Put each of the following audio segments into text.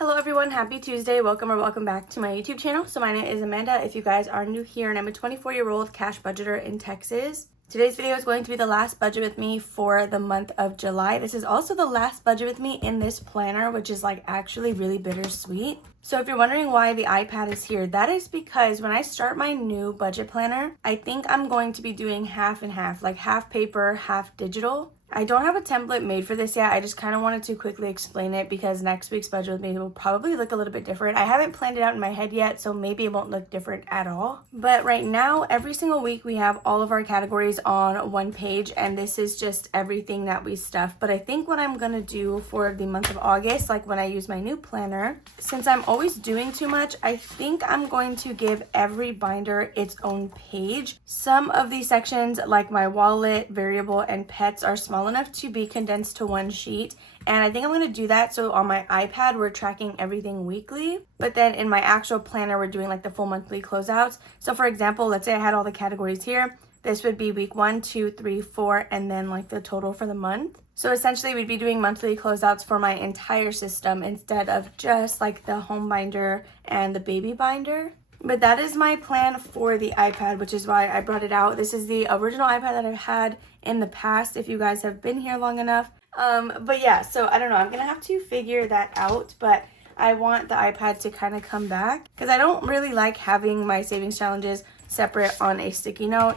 Hello everyone, happy Tuesday. Welcome back to my YouTube channel. So my name is Amanda if you guys are new here, and I'm a 24-year-old cash budgeter in Texas. Today's video is going to be the last budget with me for the month of July. This is also the last budget with me in this planner, which is like actually really bittersweet. So if you're wondering why the iPad is here, that is because when I start my new budget planner, I think I'm going to be doing half and half, like half paper, half digital. I don't have a template made for this yet. I just kind of wanted to quickly explain it because next week's budget with me will probably look a little bit different. I haven't planned it out in my head yet, so maybe it won't look different at all. But right now, every single week we have all of our categories on one page, and this is just everything that we stuff. But I think what I'm gonna do for the month of August, like when I use my new planner, since I'm always doing too much, I think I'm going to give every binder its own page. Some of these sections, like my wallet, variable, and pets, are small enough to be condensed to one sheet, and I think I'm going to do that so on my iPad we're tracking everything weekly, but then in my actual planner we're doing like the full monthly closeouts. So for example, let's say I had all the categories here. This would be week 1, 2, 3, 4, and then like the total for the month. So essentially we'd be doing monthly closeouts for my entire system instead of just like the home binder and the baby binder. But that is my plan for the iPad, which is why I brought it out. This is the original iPad that I've had in the past, if you guys have been here long enough. But yeah, so I don't know. I'm going to have to figure that out, but I want the iPad to kind of come back because I don't really like having my savings challenges separate on a sticky note.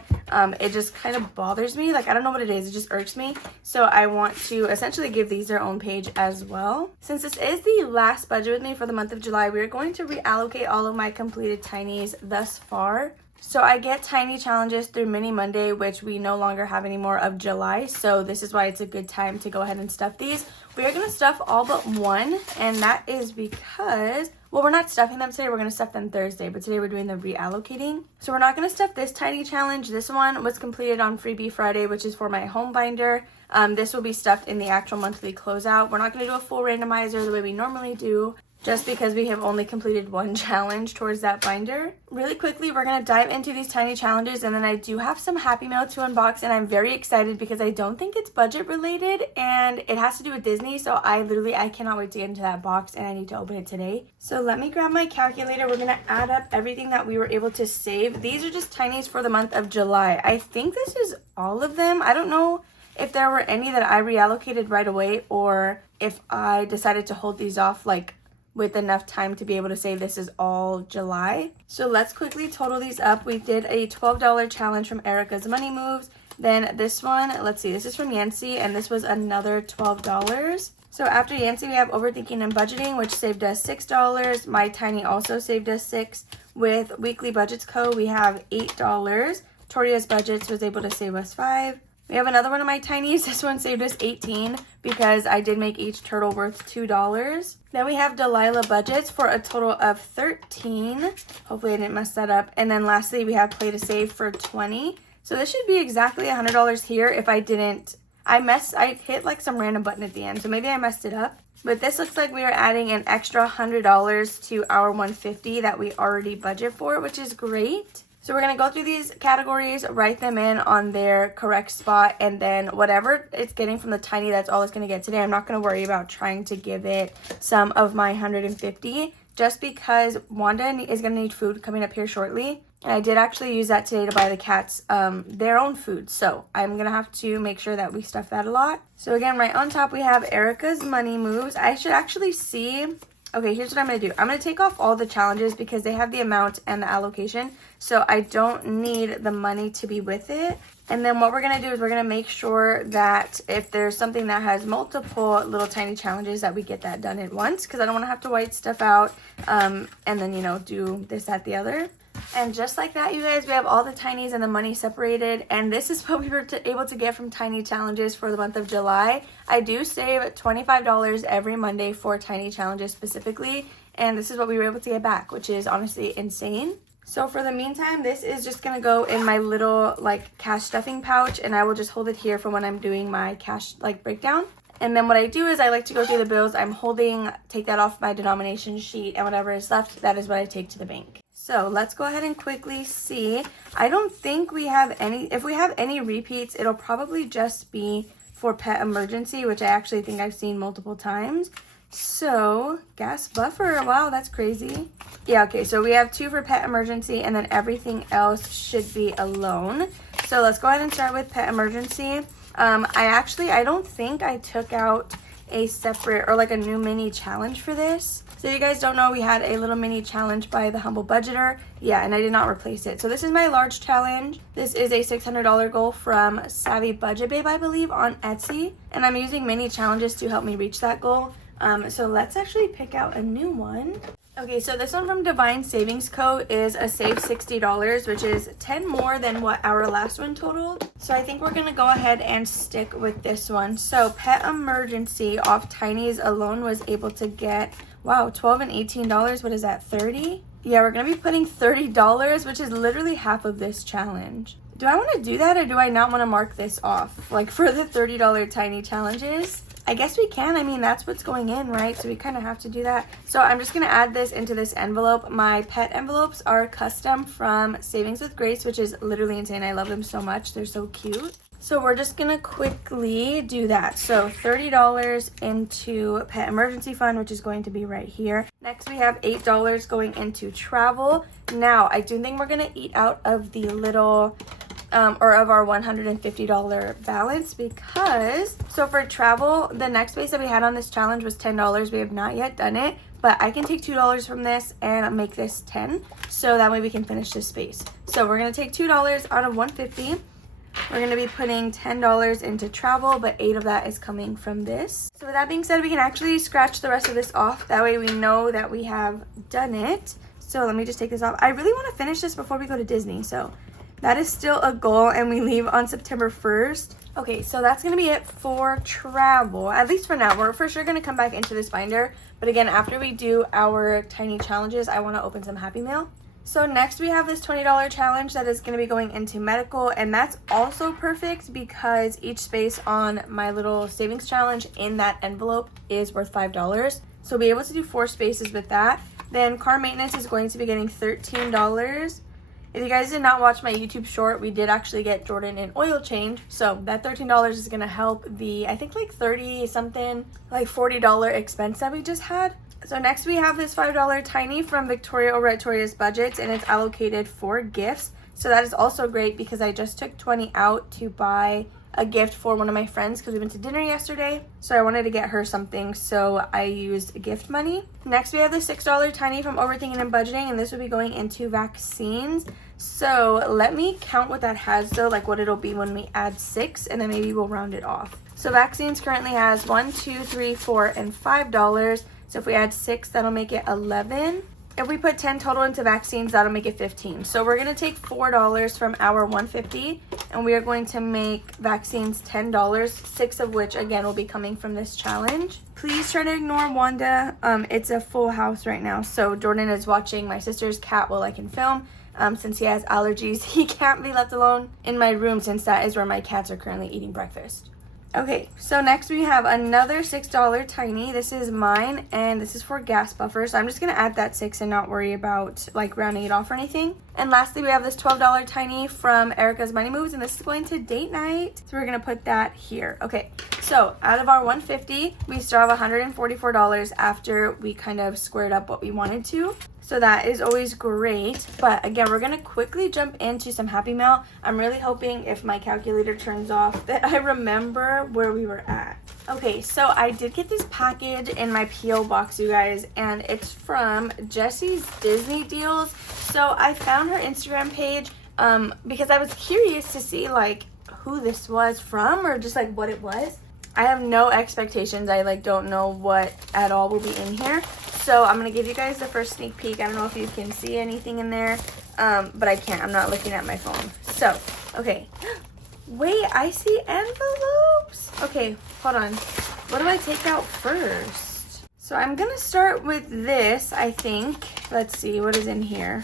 It just kind of bothers me. Like, I don't know what it is. It just irks me. So I want to essentially give these their own page as well. Since this is the last budget with me for the month of July, we're going to reallocate all of my completed tinies thus far. So I get tiny challenges through Mini Monday, which we no longer have any more of July. So this is why it's a good time to go ahead and stuff these. We are going to stuff all but one, and that is because, well, we're not stuffing them today. We're going to stuff them Thursday, but today we're doing the reallocating. So we're not going to stuff this tiny challenge. This one was completed on Freebie Friday, which is for my home binder. This will be stuffed in the actual monthly closeout. We're not going to do a full randomizer the way we normally do, just because we have only completed one challenge towards that binder. Really quickly, we're going to dive into these tiny challenges, and then I do have some Happy Mail to unbox, and I'm very excited because I don't think it's budget related, and it has to do with Disney, so I cannot wait to get into that box, and I need to open it today. So let me grab my calculator. We're going to add up everything that we were able to save. These are just tinies for the month of July. I think this is all of them. I don't know if there were any that I reallocated right away, or if I decided to hold these off like with enough time to be able to say this is all July. So let's quickly total these up. We did a $12 challenge from Erica's Money Moves. Then this one, let's see, this is from Yancy, and this was another $12. So after Yancy, we have Overthinking and Budgeting, which saved us $6. My Tiny also saved us $6. With Weekly Budgets Co., we have $8. Toria's Budgets was able to save us $5. We have another one of my tinies. This one saved us $18 because I did make each turtle worth $2. Then we have Delilah Budgets for a total of $13. Hopefully I didn't mess that up. And then lastly, we have Play to Save for $20. So this should be exactly $100 here if I didn't. I hit like some random button at the end, so maybe I messed it up. But this looks like we are adding an extra $100 to our $150 that we already budget for, which is great. So we're going to go through these categories, write them in on their correct spot, and then whatever it's getting from the tiny, that's all it's going to get today. I'm not going to worry about trying to give it some of my $150 just because Wanda is going to need food coming up here shortly. And I did actually use that today to buy the cats their own food. So I'm going to have to make sure that we stuff that a lot. So again, right on top we have Erica's Money Moves. I should actually see. Okay, here's what I'm going to do. I'm going to take off all the challenges because they have the amount and the allocation. So I don't need the money to be with it. And then what we're going to do is we're going to make sure that if there's something that has multiple little tiny challenges that we get that done at once. Because I don't want to have to white stuff out and then, do this, that, the other. And just like that, you guys, we have all the tinies and the money separated. And this is what we were able to get from Tiny Challenges for the month of July. I do save $25 every Monday for Tiny Challenges specifically. And this is what we were able to get back, which is honestly insane. So for the meantime, this is just going to go in my little like cash stuffing pouch. And I will just hold it here for when I'm doing my cash like breakdown. And then what I do is I like to go through the bills I'm holding, take that off my denomination sheet, and whatever is left, that is what I take to the bank. So let's go ahead and quickly see. I don't think we have any. If we have any repeats, it'll probably just be for pet emergency, which I actually think I've seen multiple times. So, gas buffer, wow, that's crazy. Yeah, okay, so we have 2 for pet emergency, and then everything else should be a loan. So let's go ahead and start with pet emergency. I don't think I took out a separate or like a new mini challenge for this. So if you guys don't know, we had a little mini challenge by the Humble Budgeter. Yeah, and I did not replace it. So this is my large challenge. This is a $600 goal from Savvy Budget Babe, I believe, on Etsy. And I'm using mini challenges to help me reach that goal. So let's actually pick out a new one. Okay, so this one from Divine Savings Co. is a save $60, which is 10 more than what our last one totaled. So I think we're gonna go ahead and stick with this one. So Pet Emergency off Tiny's alone was able to get, wow, $12 and $18. What is that, 30? Yeah, we're gonna be putting $30, which is literally half of this challenge. Do I wanna do that or do I not wanna mark this off? Like for the $30 Tiny challenges? I guess we can. I mean, that's what's going in, right? So we kind of have to do that. So I'm just going to add this into this envelope. My pet envelopes are custom from Savings with Grace, which is literally insane. I love them so much. They're so cute. So we're just going to quickly do that. So $30 into pet emergency fund, which is going to be right here. Next, we have $8 going into travel. Now, I do think we're going to eat out of the little... or of our $150 balance because, so for travel, the next space that we had on this challenge was $10. We have not yet done it, but I can take $2 from this and make this 10, so that way we can finish this space. So we're going to take $2 out of $150. We're going to be putting $10 into travel, but 8 of that is coming from this. So with that being said, we can actually scratch the rest of this off. That way we know that we have done it. So let me just take this off. I really want to finish this before we go to Disney, so that is still a goal, and we leave on September 1st. Okay, so that's going to be it for travel, at least for now. We're for sure going to come back into this binder, but again, after we do our tiny challenges, I want to open some Happy Mail. So next we have this $20 challenge that is going to be going into medical, and that's also perfect because each space on my little savings challenge in that envelope is worth $5. So we'll be able to do 4 spaces with that. Then car maintenance is going to be getting $13. If you guys did not watch my YouTube short, we did actually get Jordan an oil change. So that $13 is going to help the, I think like 30 something, like $40 expense that we just had. So next we have this $5 Tiny from Victoria over at Toria's Budgets, and it's allocated for gifts. So that is also great because I just took 20 out to buy a gift for one of my friends because we went to dinner yesterday. So I wanted to get her something, so I used gift money. Next we have the $6 Tiny from Overthinking and Budgeting, and this will be going into vaccines. So let me count what that has though, like what it'll be when we add 6, and then maybe we'll round it off. So vaccines currently has $1, $2, $3, $4, and $5. So if we add 6, that'll make it 11. If we put 10 total into vaccines, that'll make it 15. So we're going to take $4 from our $150, and we are going to make vaccines $10, 6 of which, again, will be coming from this challenge. Please try to ignore Wanda. It's a full house right now. So Jordan is watching my sister's cat while I can film. Since he has allergies, he can't be left alone in my room since that is where my cats are currently eating breakfast. Okay, so next we have another $6 Tiny. This is mine, and this is for gas buffer. So I'm just going to add that 6 and not worry about like rounding it off or anything. And lastly, we have this $12 Tiny from Erica's Money Moves, and this is going to date night. So we're going to put that here. Okay, so out of our $150, we still have $144 after we kind of squared up what we wanted to. So that is always great. But again, we're going to quickly jump into some Happy Mail. I'm really hoping if my calculator turns off that I remember where we were at. Okay, so I did get this package in my P.O. box, you guys, and it's from Jessie's Disney Deals. So I found her Instagram page because I was curious to see like who this was from or just like what it was. I have no expectations. I like don't know what at all will be in here. So I'm going to give you guys the first sneak peek. I don't know if you can see anything in there, but I can't. I'm not looking at my phone. So, okay. Wait, I see envelopes. Okay, hold on. What do I take out first? So I'm going to start with this, I think. Let's see, what is in here?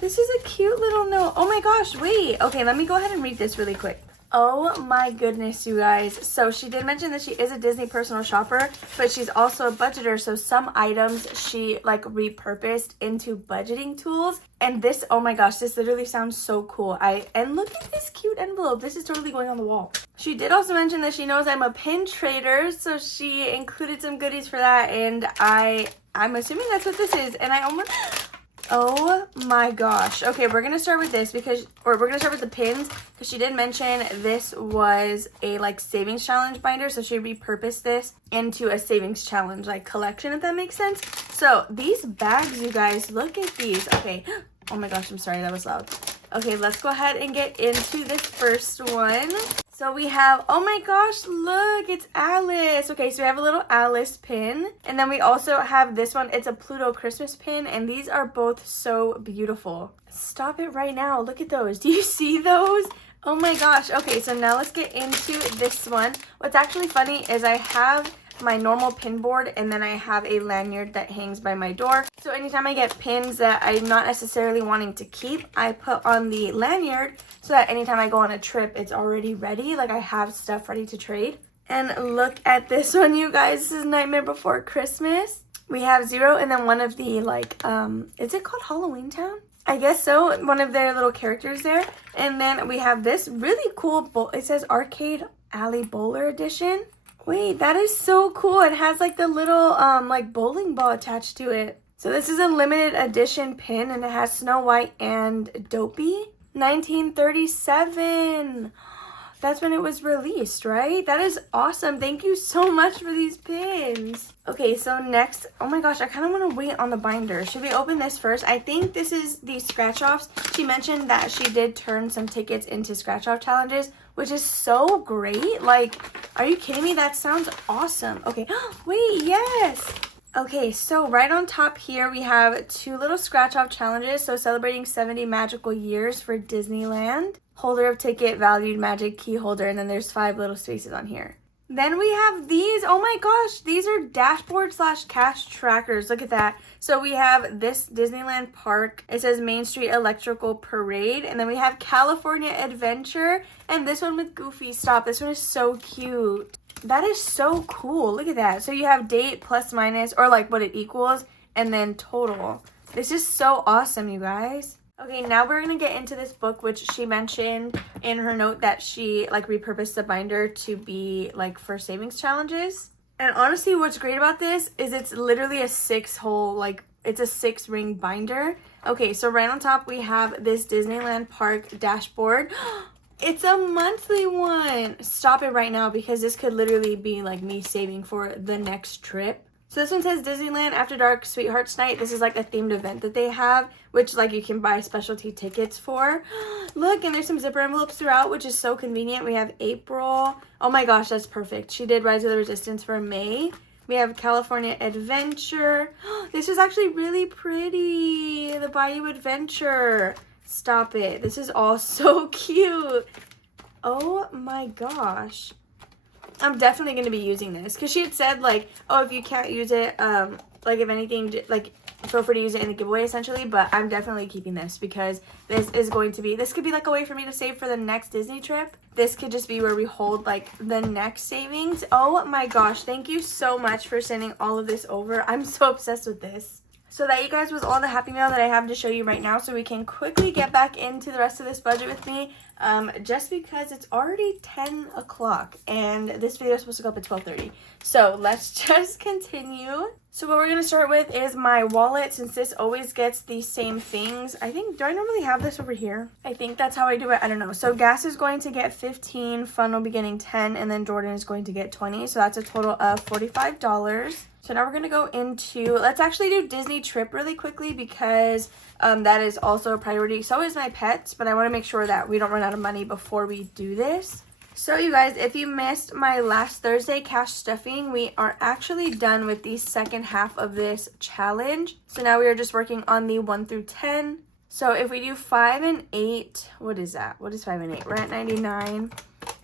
This is a cute little note. Oh my gosh, wait. Okay, let me go ahead and read this really quick. Oh my goodness, you guys. So she did mention that she is a Disney personal shopper, but she's also a budgeter. So some items she like repurposed into budgeting tools. And this, oh my gosh, this literally sounds so cool. And look at this cute envelope. This is totally going on the wall. She did also mention that she knows I'm a pin trader, so she included some goodies for that. And I'm assuming that's what this is. And I almost... Oh my gosh. Okay, we're going to start with this we're going to start with the pins because she did mention this was a like savings challenge binder. So she repurposed this into a savings challenge like collection, if that makes sense. So these bags, you guys, look at these. Okay. Oh my gosh, I'm sorry, that was loud. Okay, let's go ahead and get into this first one. So we have, oh my gosh, look, it's Alice. Okay, so we have a little Alice pin. And then we also have this one. It's a Pluto Christmas pin. And these are both so beautiful. Stop it right now. Look at those. Do you see those? Oh my gosh. Okay, so now let's get into this one. What's actually funny is I have my normal pin board and then I have a lanyard that hangs by my door. So anytime I get pins that I'm not necessarily wanting to keep, I put on the lanyard so that anytime I go on a trip, it's already ready. Like I have stuff ready to trade. And look at this one, you guys. This is Nightmare Before Christmas. We have 0 and then one of the like, is it called Halloween Town? I guess so. One of their little characters there. And then we have this really cool, it says Arcade Alley Bowler Edition. Wait, that is so cool. It has like the little like bowling ball attached to it. So this is a limited edition pin and it has Snow White and Dopey. 1937. That's when it was released, right? That is awesome. Thank you so much for these pins. Okay, so next, oh my gosh, I kind of want to wait on the binder. Should we open this first? I think this is the scratch offs. She mentioned that she did turn some tickets into scratch off challenges, which is so great. Like, are you kidding me? That sounds awesome. Okay, wait, yes. Okay, so right on top here, we have 2 little scratch off challenges. So celebrating 70 magical years for Disneyland. Holder of ticket, valued magic key holder, and then there's 5 little spaces on here. Then we have these. Oh my gosh, these are dashboard / cash trackers. Look at that. So we have this Disneyland Park. It says Main Street Electrical Parade. And then we have California Adventure. And this one with Goofy. Stop. This one is so cute. That is so cool. Look at that. So you have date, plus, minus, or like what it equals, and then total. This is so awesome, you guys. Okay, now we're going to get into this book, which she mentioned in her note that she like repurposed the binder to be like for savings challenges. And honestly, what's great about this is it's literally a 6-hole, like it's a 6-ring binder. Okay, so right on top we have this Disneyland Park dashboard. It's a monthly one. Stop it right now because this could literally be like me saving for the next trip. So this one says Disneyland After Dark Sweethearts Night. This is like a themed event that they have, which like you can buy specialty tickets for. Look, and there's some zipper envelopes throughout, which is so convenient. We have April. Oh my gosh, that's perfect. She did Rise of the Resistance for May. We have California Adventure. This is actually really pretty. The Bayou Adventure. Stop it. This is all so cute. Oh my gosh. I'm definitely going to be using this because she had said like, oh, if you can't use it, like if anything, like feel free to use it in the giveaway essentially, but I'm definitely keeping this because this could be like a way for me to save for the next Disney trip. This could just be where we hold like the next savings. Oh my gosh. Thank you so much for sending all of this over. I'm so obsessed with this. So that, you guys, was all the Happy Mail that I have to show you right now. So we can quickly get back into the rest of this budget with me. Just because it's already 10 o'clock and this video is supposed to go up at 12:30. So let's just continue. So what we're going to start with is my wallet, since this always gets the same things. I think, do I normally have this over here? I think that's how I do it. I don't know. So Gas is going to get 15, Fun will be getting 10, and then Jordan is going to get 20. So that's a total of $45. So now we're going to go into, let's actually do Disney trip really quickly because that is also a priority. So is my pets, but I want to make sure that we don't run out of money before we do this. So you guys, if you missed my last Thursday cash stuffing, we are actually done with the second half of this challenge. So now we are just working on the 1 through 10. So if we do 5 and 8, what is that? What is 5 and 8? We're at 99.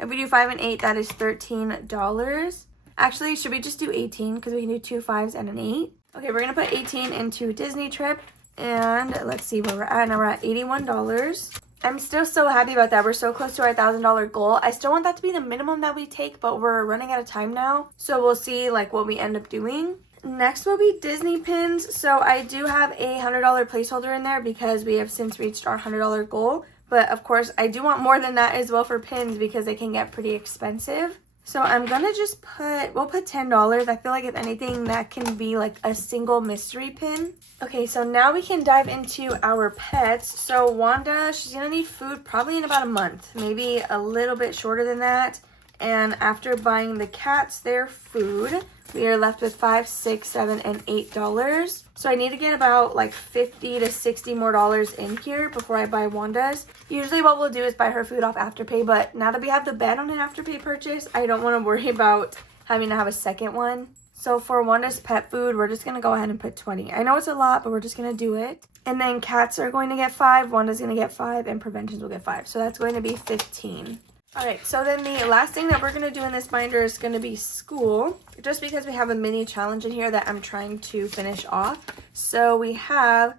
If we do 5 and 8, that is $13. Actually, should we just do 18? Because we can do 2 5s and an 8. Okay, we're going to put 18 into Disney trip. And let's see where we're at. Now we're at $81. I'm still so happy about that. We're so close to our $1,000 goal. I still want that to be the minimum that we take, but we're running out of time now. So we'll see like what we end up doing. Next will be Disney pins. So I do have a $100 placeholder in there because we have since reached our $100 goal. But of course, I do want more than that as well for pins because they can get pretty expensive. So I'm gonna just we'll put $10. I feel like if anything, that can be like a single mystery pin. Okay, so now we can dive into our pets. So Wanda, she's gonna need food probably in about a month, maybe a little bit shorter than that. And after buying the cats their food, we are left with $5, $6, $7, and $8. So I need to get about like $50 to $60 more in here before I buy Wanda's. Usually what we'll do is buy her food off Afterpay, but now that we have the bet on an Afterpay purchase, I don't want to worry about having to have a second one. So for Wanda's pet food, we're just going to go ahead and put 20. I know it's a lot, but we're just going to do it. And then cats are going to get 5, Wanda's going to get 5, and preventions will get 5. So that's going to be 15. Alright, so then the last thing that we're going to do in this binder is going to be school, just because we have a mini challenge in here that I'm trying to finish off. So we have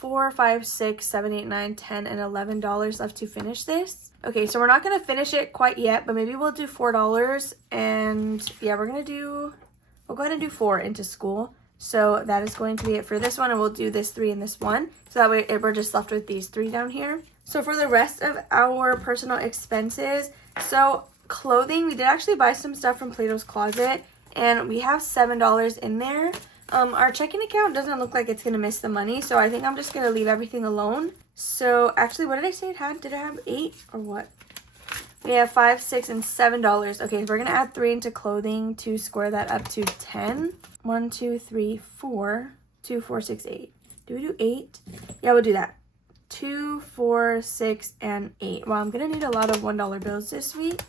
$4, $5, $6, $7, $8, $9, $10, and $11 left to finish this. Okay, so we're not going to finish it quite yet, but maybe we'll do $4, and yeah, we'll go ahead and do 4 into school. So that is going to be it for this one, and we'll do this 3 and this 1. So that way we're just left with these 3 down here. So for the rest of our personal expenses, so clothing, we did actually buy some stuff from Plato's Closet, and we have $7 in there. Our checking account doesn't look like it's going to miss the money, so I think I'm just going to leave everything alone. So actually, what did I say it had? Did it have 8 or what? We have $5, $6, and $7. Okay, we're going to add 3 into clothing to square that up to 10. 1, 2, 3, 4. 2, 4, 6, 8. Do we do 8? Yeah, we'll do that. 2, 4, 6, and 8. Well, I'm going to need a lot of $1 bills this week.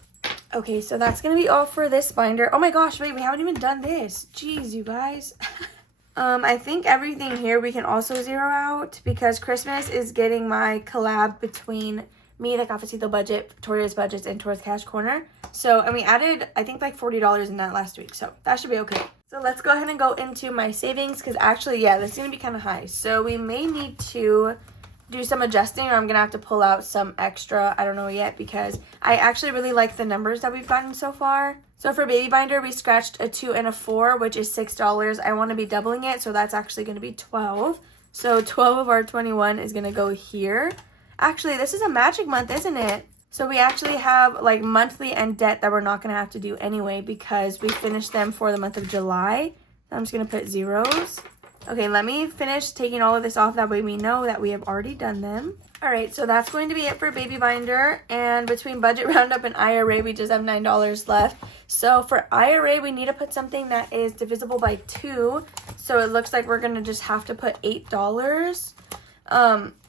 Okay, so that's going to be all for this binder. Oh my gosh, wait, we haven't even done this. Jeez, you guys. I think everything here we can also zero out because Christmas is getting my collab between me, the Cafecito budget, Victoria's budgets, and Towards Cash Corner. So, and we added, I think, like $40 in that last week. So that should be okay. So let's go ahead and go into my savings because actually, yeah, this is going to be kind of high. So we may need to do some adjusting, or I'm going to have to pull out some extra. I don't know yet because I actually really like the numbers that we've gotten so far. So for baby binder, we scratched a 2 and a 4, which is $6. I want to be doubling it, so that's actually going to be 12. So 12 of our 21 is going to go here. Actually, this is a magic month, isn't it? So we actually have like monthly and debt that we're not going to have to do anyway because we finished them for the month of July. I'm just going to put zeros. Okay, let me finish taking all of this off. That way we know that we have already done them. All right, so that's going to be it for baby binder. And between budget roundup and IRA, we just have $9 left. So for IRA, we need to put something that is divisible by 2. So it looks like we're going to just have to put $8.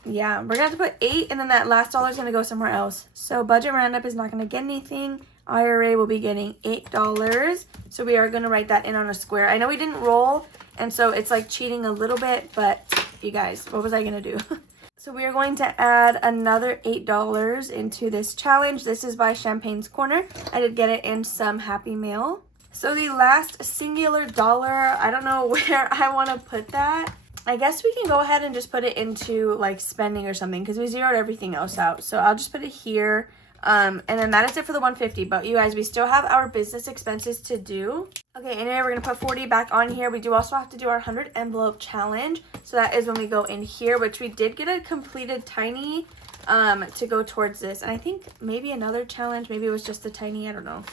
Yeah, we're going to have to put 8, and then that last dollar is going to go somewhere else. So budget roundup is not going to get anything. IRA will be getting $8. So we are going to write that in on a square. I know we didn't roll, and so it's like cheating a little bit, but you guys, what was I going to do? So we are going to add another $8 into this challenge. This is by Champagne's Corner. I did get it in some Happy Mail. So the last singular dollar, I don't know where I want to put that. I guess we can go ahead and just put it into like spending or something because we zeroed everything else out. So I'll just put it here. And then that is it for the 150. But you guys, we still have our business expenses to do. Okay, anyway, we're going to put 40 back on here. We do also have to do our 100 envelope challenge. So that is when we go in here, which we did get a completed tiny to go towards this. And I think maybe another challenge. Maybe it was just a tiny. I don't know.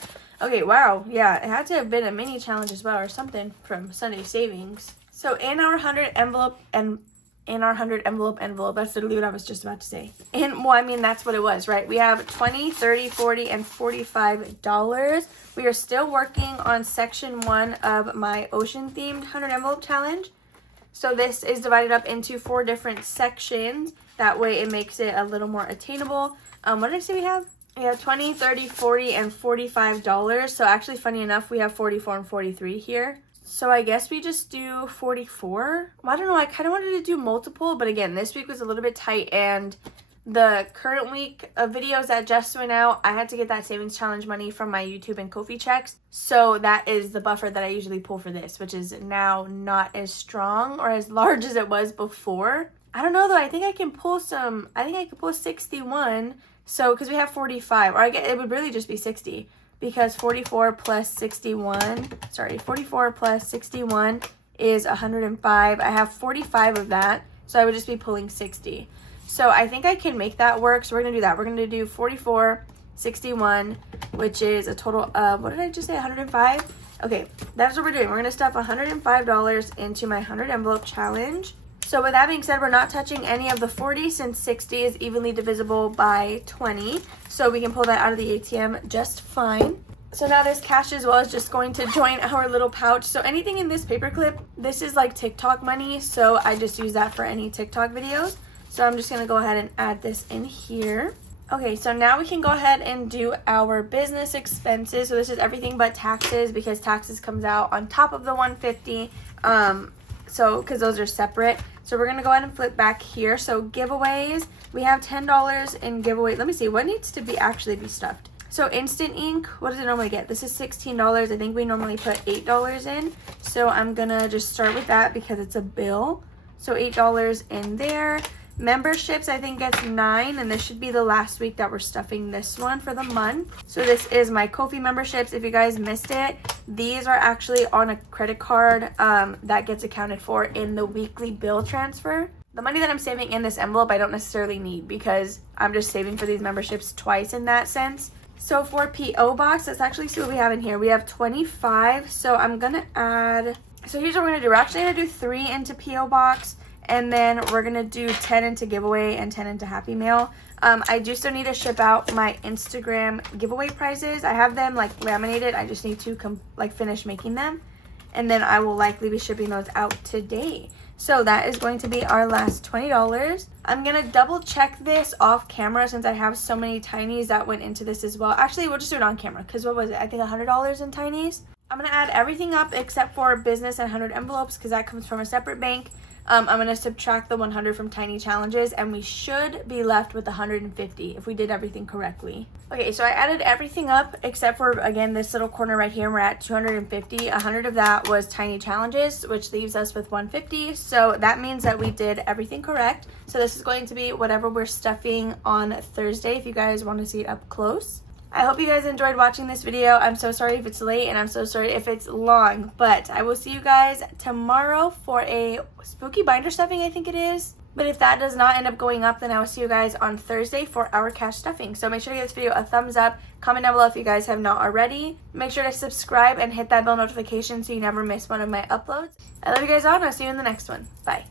Okay, wow. Yeah, it had to have been a mini challenge as well or something from Sunday Savings. So in our 100 envelope envelope, that's literally what I was just about to say. And well, I mean, that's what it was, right? We have 20, 30, 40, and $45. We are still working on section 1 of my ocean themed 100 envelope challenge. So this is divided up into 4 different sections. That way it makes it a little more attainable. What did I say we have? We have 20, 30, 40, and $45. So actually, funny enough, we have 44 and 43 here. So I guess we just do 44. Well, I don't know. I kind of wanted to do multiple, but again, this week was a little bit tight, and the current week of videos that just went out, I had to get that savings challenge money from my YouTube and Ko-fi checks. So that is the buffer that I usually pull for this, which is now not as strong or as large as it was before. I don't know though. I think I can pull 61. So, because we have 45, or it would really just be 60, because 44 plus 61 is 105. I have 45 of that, so I would just be pulling 60. So I think I can make that work. So we're gonna do that. We're gonna do 44, 61, which is a total of, what did I just say, 105? Okay, that's what we're doing. We're gonna stuff $105 into my 100 envelope challenge. So with that being said, we're not touching any of the 40 since 60 is evenly divisible by 20. So we can pull that out of the ATM just fine. So now this cash as well is just going to join our little pouch. So anything in this paper clip, this is like TikTok money. So I just use that for any TikTok videos. So I'm just gonna go ahead and add this in here. Okay, so now we can go ahead and do our business expenses. So this is everything but taxes, because taxes comes out on top of the 150. So because those are separate. So we're gonna go ahead and flip back here. So giveaways, we have $10 in giveaway. Let me see, what needs to be actually be stuffed? So instant ink, what does it normally get? This is $16. I think we normally put $8 in. So I'm gonna just start with that because it's a bill. So $8 in there. Memberships, I think, gets 9, and this should be the last week that we're stuffing this one for the month. So this is my Ko-fi memberships. If you guys missed it, these are actually on a credit card that gets accounted for in the weekly bill transfer. The money that I'm saving in this envelope, I don't necessarily need, because I'm just saving for these memberships twice in that sense. So for P.O. Box, let's actually see what we have in here. We have 25, so I'm gonna add, so here's what we're gonna do. We're actually gonna do 3 into P.O. Box, and then we're gonna do 10 into giveaway and 10 into Happy Mail. I do still need to ship out my Instagram giveaway prizes. I have them like laminated. I just need to finish making them, and then I will likely be shipping those out today. So that is going to be our last $20. I'm gonna double check this off camera since I have so many tinies that went into this as well. Actually, we'll just do it on camera, because what was it? I think $100 in tinies. I'm gonna add everything up except for business and 100 envelopes, because that comes from a separate bank. I'm going to subtract the 100 from tiny challenges, and we should be left with 150 if we did everything correctly. Okay, so I added everything up except for, again, this little corner right here. We're at 250. 100 of that was tiny challenges, which leaves us with 150. So that means that we did everything correct. So this is going to be whatever we're stuffing on Thursday, if you guys want to see it up close. I hope you guys enjoyed watching this video. I'm so sorry if it's late, and I'm so sorry if it's long, but I will see you guys tomorrow for a spooky binder stuffing, I think it is. But if that does not end up going up, then I will see you guys on Thursday for our cash stuffing. So make sure to give this video a thumbs up, comment down below if you guys have not already. Make sure to subscribe and hit that bell notification so you never miss one of my uploads. I love you guys all, and I'll see you in the next one. Bye.